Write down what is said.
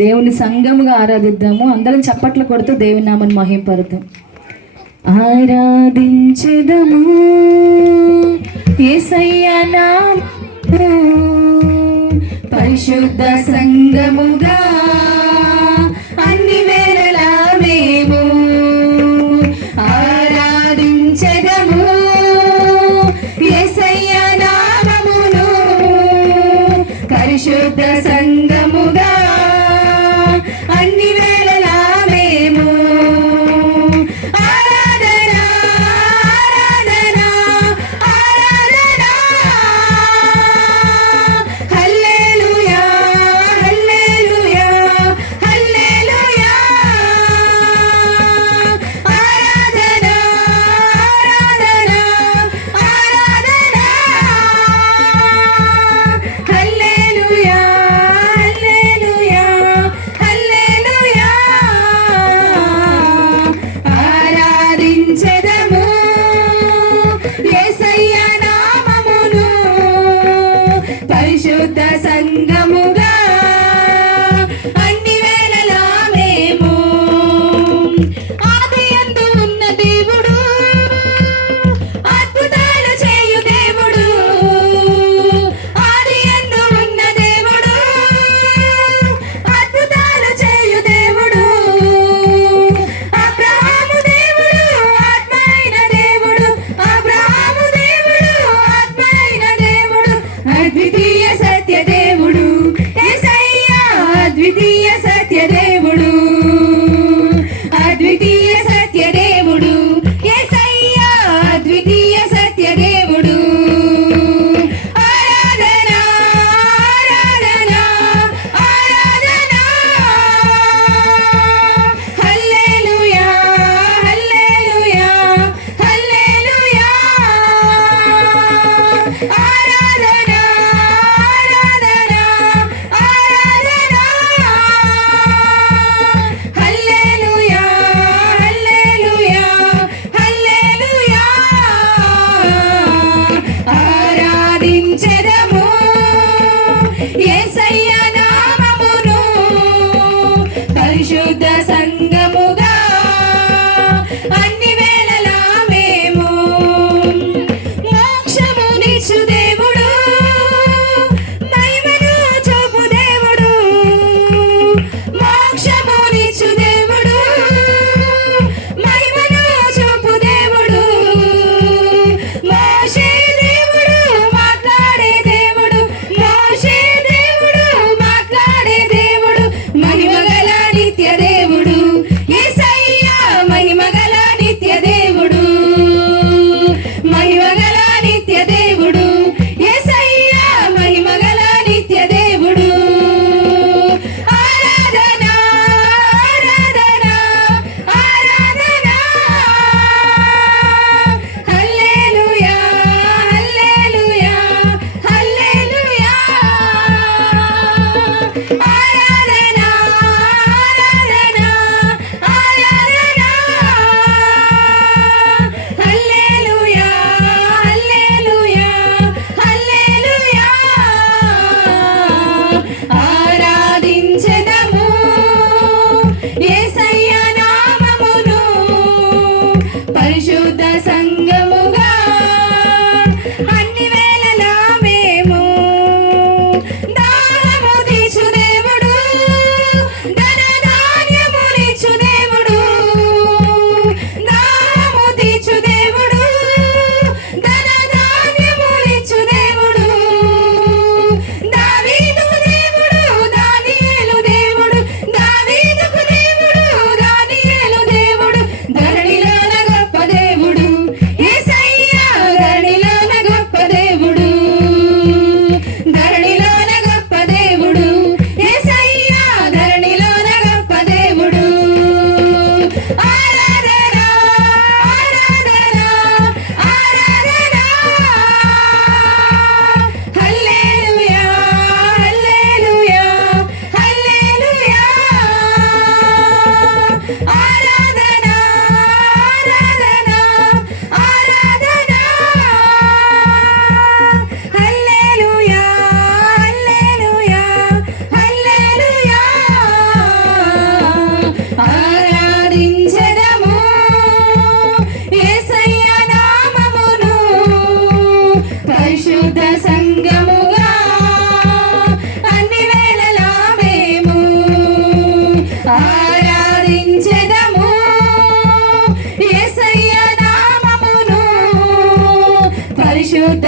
దేవుని సంఘముగా ఆరాధిద్దాము. అందరం చప్పట్లు కొడుతూ దేవుని నామని మహింపరుద్దాం. ఆరాధించెదము యేసయ్య నామమును పరిశుద్ధ సంఘముగా అన్ని వేళలా మేము ఆరాధించెదము యేసయ్య నామమును పరిశుద్ధ సంఘముగా అన్ని వేళలా మేము ఆరాధన ఆరాధన ఆరాధన హల్లెలూయా హల్లెలూయా హల్లెలూయా ఆరాధన ఆరాధన ఆరాధన హల్లెలూయా హల్లెలూయా హల్లెలూయా ఆరాధించెదము యేసయ్య నామమును పరిశుద్ధ సంఘముగా అన్ని వేళలా మేము ఆదియందు ఉన్న దేవుడు అద్భుతాలు చేయు దేవుడు ఆదియందు ఉన్న దేవుడు అద్భుతాలు చేయు దేవుడు అబ్రహాము దేవుడు ఆత్మైన దేవుడు అబ్రహాము దేవుడు ఆత్మైన దేవుడు అద్వితీయ సత్య దేవుడు యేసయ్య అద్వితీయ సత్య దేవుడు అద్వితీయ సత్య దేవుడు యేసయ్య అద్వితీయ సత్య దేవుడు ఆరాధన ఆరాధన ఆరాధన హల్లెలూయా హల్లెలూయా హల్లెలూయా ఆరాధన ఆరాధన ఆరాధన ఆరాధించెదము యేసయ్య నామమును పరిశుద్ధ